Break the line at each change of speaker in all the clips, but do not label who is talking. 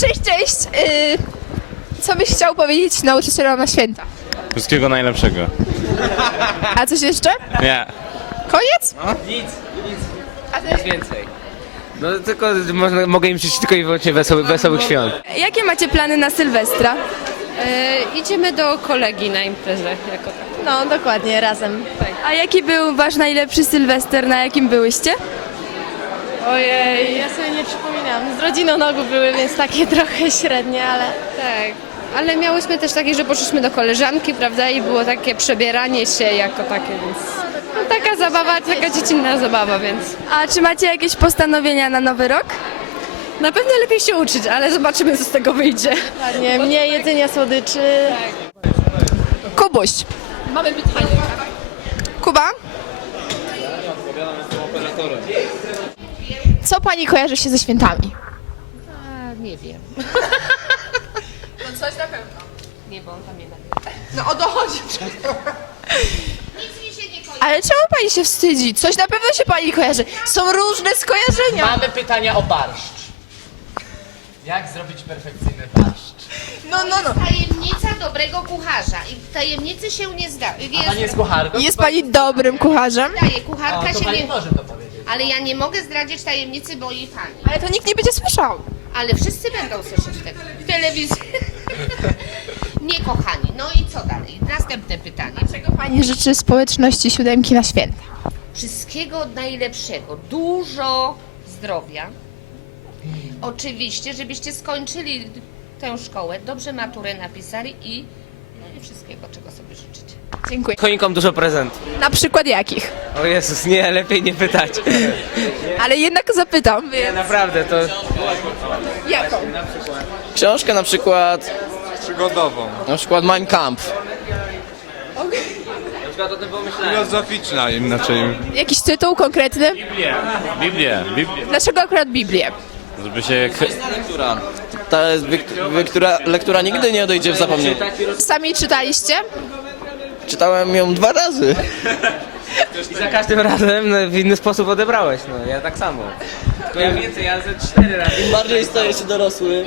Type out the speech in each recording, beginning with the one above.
Cześć, cześć. Y, co byś chciał powiedzieć nauczycielom na święta?
Wszystkiego najlepszego.
A coś jeszcze?
Nie.
Koniec?
Nic,
A ty?
więcej. No tylko można, mogę im życzyć tylko i wyłącznie wesoły, wesołych świąt.
Jakie macie plany na Sylwestra?
E, idziemy do kolegi na imprezę jako tak.
No, dokładnie, razem.
A jaki był wasz najlepszy Sylwester, na jakim byłyście?
Ojej, ja sobie nie przypominam. Z rodziną nogu były, więc takie trochę średnie, ale
Tak. Ale miałyśmy też takie, że poszliśmy do koleżanki, prawda, i było takie przebieranie się jako takie, więc no, taka zabawa, taka dziecinna zabawa, więc
A czy macie jakieś postanowienia na nowy rok?
na pewno lepiej się uczyć, ale zobaczymy, co z tego wyjdzie.
nie, mniej jedzenia słodyczy.
Kubuś. Mamy pytanie. Kuba? Co pani kojarzy się ze świętami?
nie wiem.
No coś na pewno.
Nie, bo on tam nie da.
No o to chodzi. Ale czemu pani się wstydzi? Coś na pewno się pani kojarzy. Są różne skojarzenia.
Mamy pytania o barszcz. Jak zrobić perfekcyjny barszcz?
No, no, no.
Tajemnica dobrego kucharza i tajemnicy się nie zda.
Pani
Jest,
jest kucharką?
Jest pani dobrym kucharzem?
daje,
O,
kucharka
to
się
pani
nie...
może to.
Ale ja nie mogę zdradzić tajemnicy, bo jej pani.
Ale to nikt nie będzie słyszał.
Ale wszyscy będą słyszeć wtedy w telewizji. nie kochani. No i co dalej? Następne pytanie.
Czego pani życzy społeczności siódemki na święta?
Wszystkiego najlepszego. Dużo zdrowia. Oczywiście, żebyście skończyli tę szkołę, dobrze maturę napisali i, i wszystkiego, czego sobie życzycie.
Dziękuję.
Choinkom dużo prezentów.
Na przykład jakich?
O Jezus, nie, lepiej nie pytać.
Ale jednak zapytam,
Nie,
więc
naprawdę, to
jaką?
Książkę na przykład,
Przygodową.
na przykład Mein Kampf.
Filozoficzna inaczej.
Jakiś tytuł konkretny?
Biblię. Biblię. Biblię.
Dlaczego akurat Biblię?
Żeby się...
Lektura. Ta jest lektura, lektura nigdy nie odejdzie w zapomnienie.
Sami czytaliście?
Czytałem ją dwa razy.
I za każdym razem no, w inny sposób odebrałeś, no ja tak samo. Tylko ja więcej, ja ze cztery razy.
Im bardziej staję się dorosły,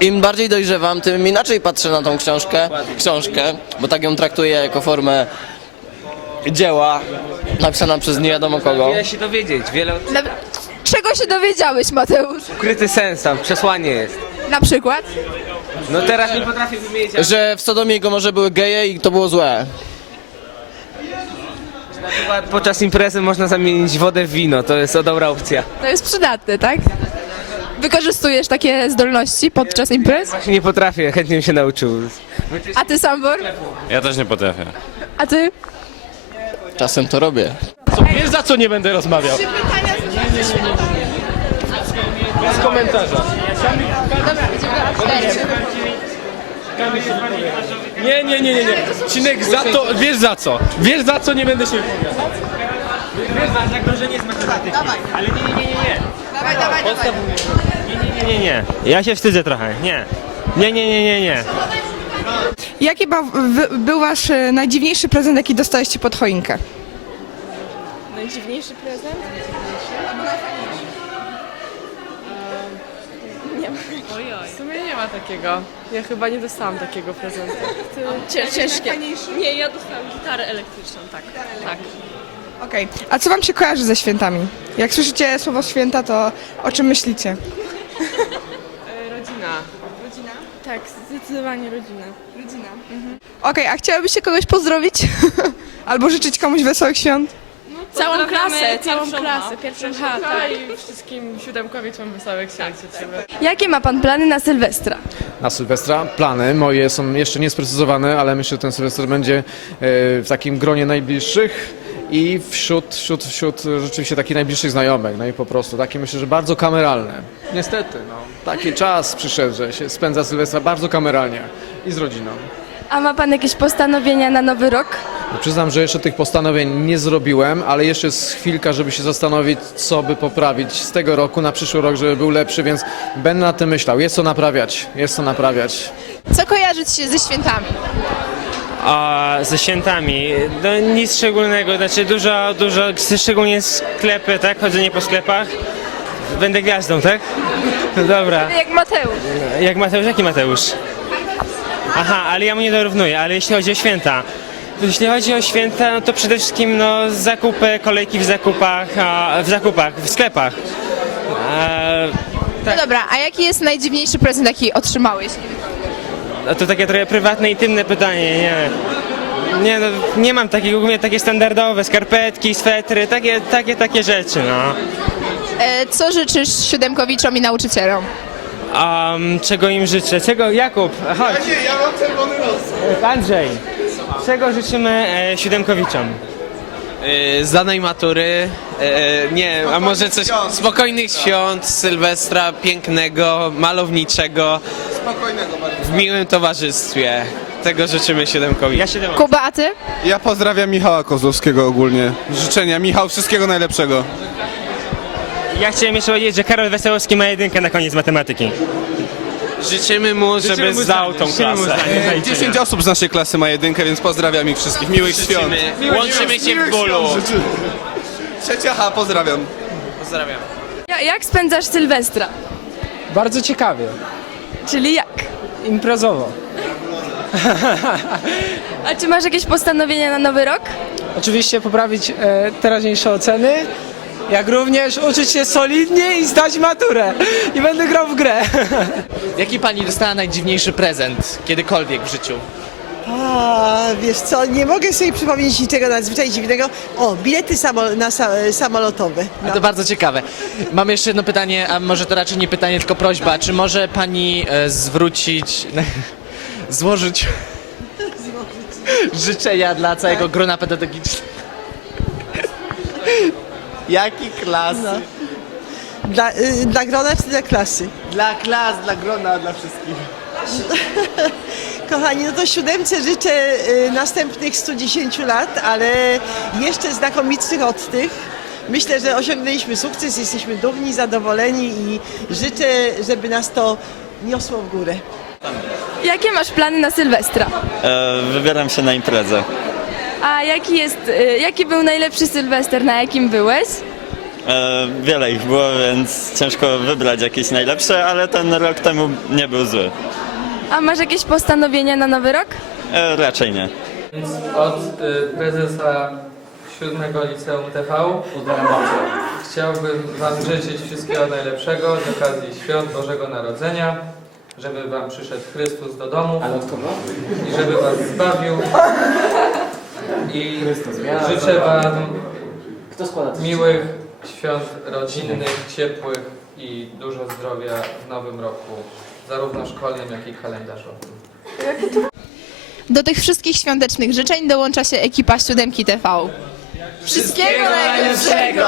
im bardziej dojrzewam, tym inaczej patrzę na tą książkę, książkę, bo tak ją traktuję jako formę dzieła napisana przez nie wiadomo kogo.
Wiele się dowiedzieć, wiele.
Czego się dowiedziałeś, Mateusz?
ukryty sens tam, przesłanie jest.
Na przykład?
No teraz nie potrafię wymienić, ale
Że w Sodomie i Gomorze były geje i to było złe.
na przykład podczas imprezy można zamienić wodę w wino, to jest to dobra opcja.
To jest przydatne, tak? Wykorzystujesz takie zdolności podczas imprez?
Właśnie nie potrafię, chętnie bym się nauczył.
A ty, Sambor?
Ja też nie potrafię.
A ty?
Czasem to robię.
Wiesz za co nie będę rozmawiał? Bez komentarza. Nie, nie, nie, nie, nie. Cinek, za to, wiesz za co? Wiesz za co nie będę się wypowiadał.
Nie, nie, nie. Ja się wstydzę trochę. Nie. Nie, nie, nie, nie, nie.
Jaki był wasz e, najdziwniejszy prezent, jaki dostaliście pod choinkę?
Najdziwniejszy prezent? W sumie nie ma takiego. Ja chyba nie dostałam takiego prezentu. Ciężkie. Nie, ja dostałam gitarę elektryczną, tak. Tak.
Okej, a co wam się kojarzy ze świętami? Jak słyszycie słowo święta, to o czym myślicie?
Rodzina. Rodzina? Tak, zdecydowanie rodzina. Rodzina.
Okej, a chciałabyście kogoś pozdrowić? Albo życzyć komuś wesołych świąt?
Całą klasę, całą
pierwszą,
klasę, pierwszą Aha, tak. i wszystkim siódemkowiczom wesołych świąt życzymy.
Jakie ma pan plany na Sylwestra?
Na Sylwestra plany moje są jeszcze niesprecyzowane, ale myślę, że ten Sylwester będzie e, w takim gronie najbliższych i wśród, wśród, wśród rzeczywiście takich najbliższych znajomych. No i po prostu takie myślę, że bardzo kameralne. Niestety, no, taki czas przyszedł, że się spędza Sylwestra bardzo kameralnie i z rodziną.
A ma pan jakieś postanowienia na nowy rok?
Przyznam, że jeszcze tych postanowień nie zrobiłem, ale jeszcze jest chwilka, żeby się zastanowić, co by poprawić z tego roku na przyszły rok, żeby był lepszy, więc będę nad tym myślał. Jest co naprawiać, jest co naprawiać.
Co kojarzy ci się ze świętami?
A ze świętami, no nic szczególnego, znaczy dużo, dużo, szczególnie sklepy, tak? Chodzenie po sklepach. Będę gwiazdą, tak? No dobra.
Jak Mateusz.
Jak Mateusz, jaki Mateusz? Aha, ale ja mu nie dorównuję, ale jeśli chodzi o święta. Jeśli chodzi o święta, no to przede wszystkim no, zakupy, kolejki w zakupach, a, w zakupach, w sklepach. E,
No dobra, a jaki jest najdziwniejszy prezent, jaki otrzymałeś?
no to takie trochę prywatne, intymne pytanie, nie. Nie, no, nie mam takiego, głównie takie standardowe, skarpetki, swetry, takie, takie, takie rzeczy, no.
E, co życzysz siódemkowiczom i nauczycielom?
Um, czego im życzę? Czego? Jakub, chodź.
Nie, ja mam czerwony nos.
Andrzej, czego życzymy e, siódemkowiczom?
Zdanej matury, e, nie, a może coś spokojnych świąt, Sylwestra, pięknego, malowniczego,
Spokojnego bardzo.
w miłym towarzystwie. Tego życzymy siódemkowi.
Ja siedem.
Kuba, a ty?
Ja pozdrawiam Michała Kozłowskiego ogólnie. Życzenia. Michał, wszystkiego najlepszego.
Ja chciałem jeszcze powiedzieć, że Karol Wesołowski ma jedynkę na koniec matematyki.
Życzymy mu, żeby
mu
zdał
zdanie,
tą
życzymy mu
klasę.
zdanie, zaliczenia.
10 osób z naszej klasy ma jedynkę, więc pozdrawiam ich wszystkich. Miłych świąt.
Życzymy, łączymy się w bólu.
Trzecia H, pozdrawiam.
Pozdrawiam.
Ja, jak spędzasz Sylwestra?
Bardzo ciekawie,
Czyli jak?
imprezowo.
A czy masz jakieś postanowienia na nowy rok?
Oczywiście poprawić e, teraźniejsze oceny, jak również uczyć się solidnie i zdać maturę. I będę grał w grę.
Jaki pani dostała najdziwniejszy prezent kiedykolwiek w życiu?
A, wiesz co, nie mogę sobie przypomnieć niczego nadzwyczaj dziwnego. O, bilety samo, na, sa- samolotowe.
A to bardzo ciekawe. Mam jeszcze jedno pytanie, a może to raczej nie pytanie, tylko prośba. Czy może pani e, zwrócić, złożyć życzenia dla całego grona pedagogicznego? Jaki klas?
Dla, y, dla grona czy dla klasy?
Dla klas, dla grona, dla wszystkich.
Kochani, no to siódemce życzę y, następnych 110 lat, ale jeszcze znakomitych od tych. Myślę, że osiągnęliśmy sukces, jesteśmy dumni, zadowoleni i życzę, żeby nas to niosło w górę.
Jakie masz plany na Sylwestra?
wybieram się na imprezę.
A jaki jest, y, jaki był najlepszy Sylwester, na jakim byłeś?
wiele ich było, więc ciężko wybrać jakieś najlepsze, ale ten rok temu nie był zły.
A masz jakieś postanowienia na nowy rok?
raczej nie.
Od y, prezesa siódmego liceum TV chciałbym Wam życzyć wszystkiego najlepszego z okazji świąt Bożego Narodzenia, żeby Wam przyszedł Chrystus do domu i żeby Was zbawił. I życzę Wam miłych świąt rodzinnych, ciepłych i dużo zdrowia w nowym roku, zarówno szkolnym, jak i kalendarzowym.
Do tych wszystkich świątecznych życzeń dołącza się ekipa siódemki TV. Wszystkiego najlepszego!